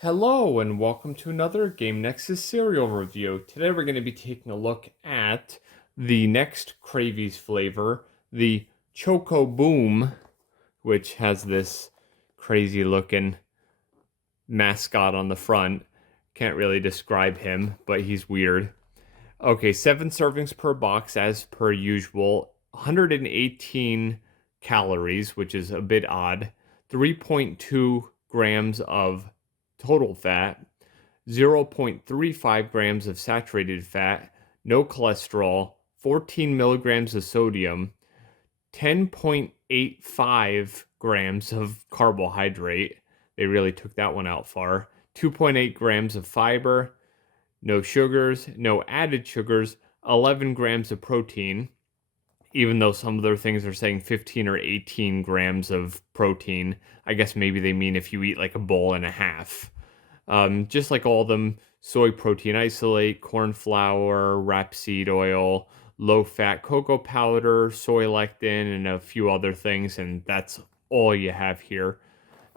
Hello and welcome to another Game Nexus cereal review. Today we're going to be taking a look at the next Cravies flavor, the Choco Boom, which has this crazy looking mascot on the front. Can't really describe him, but he's weird. Okay, 7 servings per box as per usual, 118 calories, which is a bit odd, 3.2 grams of total fat, 0.35 grams of saturated fat, no cholesterol, 14 milligrams of sodium, 10.85 grams of carbohydrate. They really took that one out far. 2.8 grams of fiber, no sugars, no added sugars, 11 grams of protein, even though some of their things are saying 15 or 18 grams of protein. I guess maybe they mean if you eat like a bowl and a half. Just like all of them, soy protein isolate, corn flour, rapeseed oil, low-fat cocoa powder, soy lectin, and a few other things, and that's all you have here.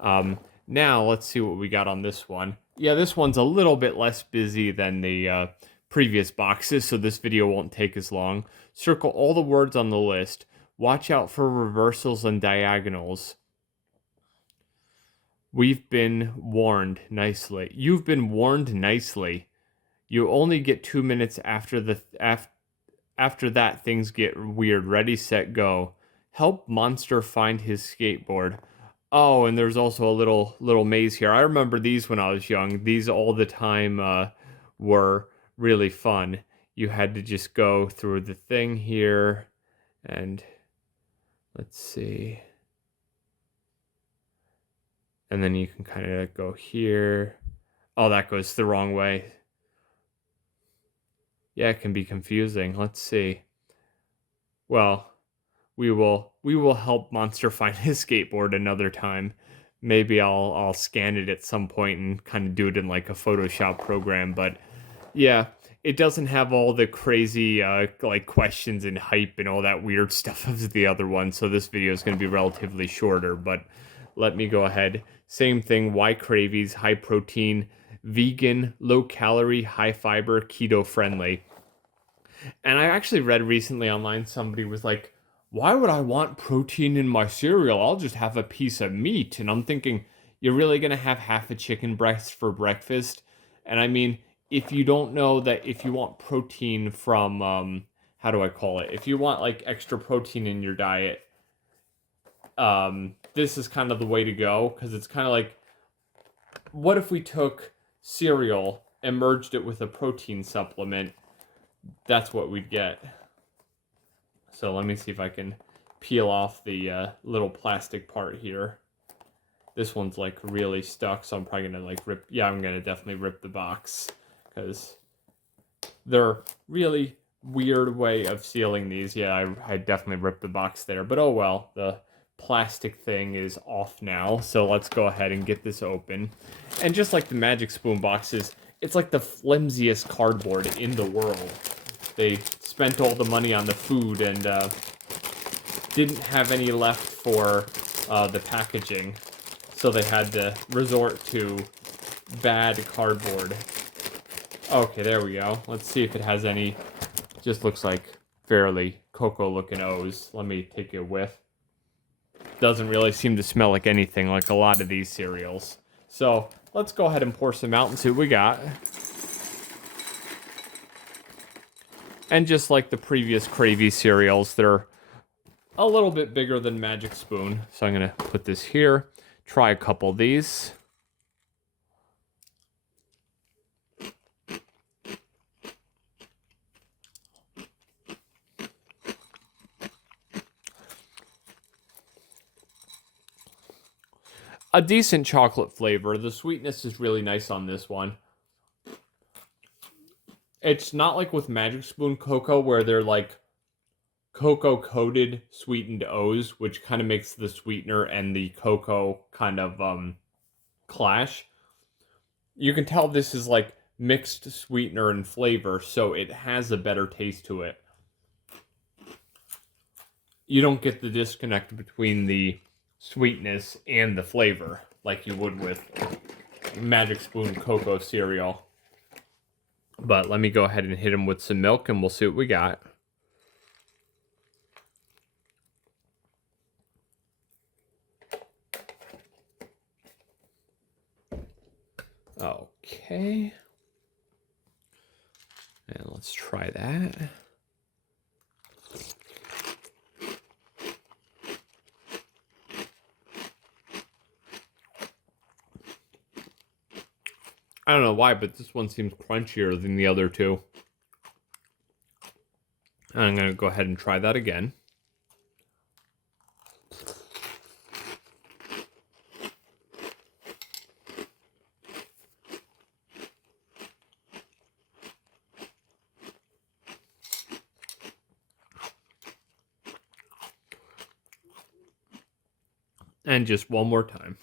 Now, let's see what we got on this one. Yeah, this one's a little bit less busy than the previous boxes, so this video won't take as long. Circle all the words on the list. Watch out for reversals and diagonals. We've been warned nicely. You've been warned nicely. You only get 2 minutes after after that things get weird. Ready, set, go. Help monster find his skateboard. Oh, and there's also a little maze here. I remember these when I was young. These all the time were really fun. You had to just go through the thing here, and let's see. And then you can kind of go here. Oh, that goes the wrong way. Yeah, it can be confusing. Let's see. Well, we will help Monster find his skateboard another time. Maybe I'll scan it at some point and kind of do it in like a Photoshop program, but yeah, it doesn't have all the crazy like questions and hype and all that weird stuff of the other one, so this video is going to be relatively shorter, but let me go ahead. Same thing, why Cravies, high protein, vegan, low calorie, high fiber, keto friendly. And I actually read recently online somebody was like, why would I want protein in my cereal? I'll just have a piece of meat. And I'm thinking, you're really going to have half a chicken breast for breakfast? And I mean, if you don't know that if you want protein from, how do I call it? If you want like extra protein in your diet, this is kind of the way to go, because it's kind of like, what if we took cereal and merged it with a protein supplement? That's what we'd get. So let me see if I can peel off the little plastic part here. This one's like really stuck, so I'm probably gonna like rip. Yeah, I'm gonna definitely rip the box, because they're really weird way of sealing these. Yeah, I definitely ripped the box there, but oh well. The plastic thing is off now, so let's go ahead and get this open. And just like the Magic Spoon boxes, it's like the flimsiest cardboard in the world. They spent all the money on the food and didn't have any left for the packaging, so they had to resort to bad cardboard. Okay, there we go. Let's see if it has any. Just looks like fairly cocoa looking O's. Let me take a whiff. Doesn't really seem to smell like anything, like a lot of these cereals. So let's go ahead and pour some out and see what we got. And just like the previous Cravies cereals, they're a little bit bigger than Magic Spoon. So I'm going to put this here, try a couple of these. A decent chocolate flavor. The sweetness is really nice on this one. It's not like with Magic Spoon cocoa where they're like cocoa coated sweetened O's, which kind of makes the sweetener and the cocoa kind of clash. You can tell this is like mixed sweetener and flavor, so it has a better taste to it. You don't get the disconnect between the sweetness and the flavor like you would with Magic Spoon Cocoa Cereal. But let me go ahead and hit them with some milk and we'll see what we got. Okay. And let's try that. I don't know why, but this one seems crunchier than the other two. I'm going to go ahead and try that again. And just one more time.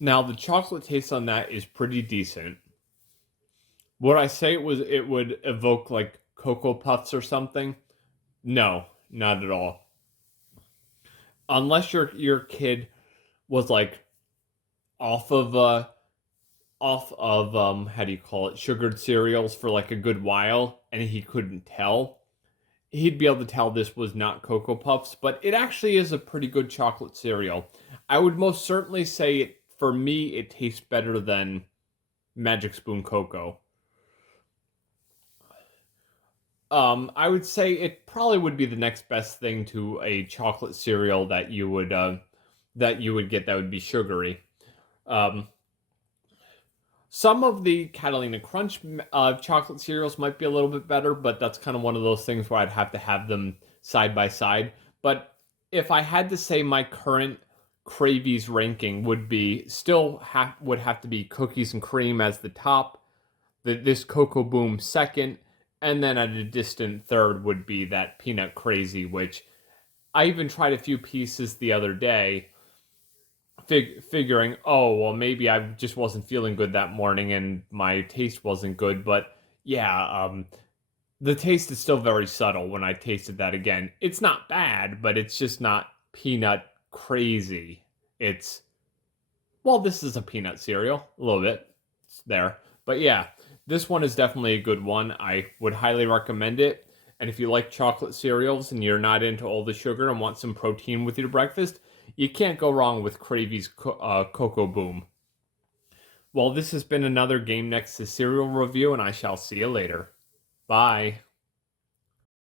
Now, the chocolate taste on that is pretty decent. Would I say it would evoke like Cocoa Puffs or something? No, not at all. Unless your kid was like off of how do you call it, sugared cereals for like a good while and he couldn't tell, he'd be able to tell this was not Cocoa Puffs, but it actually is a pretty good chocolate cereal. I would most certainly say it, for me, it tastes better than Magic Spoon Cocoa. I would say it probably would be the next best thing to a chocolate cereal that you would get that would be sugary. Um, some of the Catalina Crunch chocolate cereals might be a little bit better, but that's kind of one of those things where I'd have to have them side by side. But if I had to say my current Cravies ranking would be would have to be cookies and cream as the top, this Choco Boom second, and then at a distant third would be that Peanut Crazy, which I even tried a few pieces the other day, figuring, oh, well, maybe I just wasn't feeling good that morning and my taste wasn't good. But yeah, the taste is still very subtle when I tasted that again. It's not bad, but it's just not Peanut Crazy. Well, this is a peanut cereal, a little bit. It's there. But yeah, this one is definitely a good one. I would highly recommend it. And if you like chocolate cereals and you're not into all the sugar and want some protein with your breakfast, you can't go wrong with Cravies Choco Boom. Well, this has been another Game Nexus cereal review, and I shall see you later. Bye.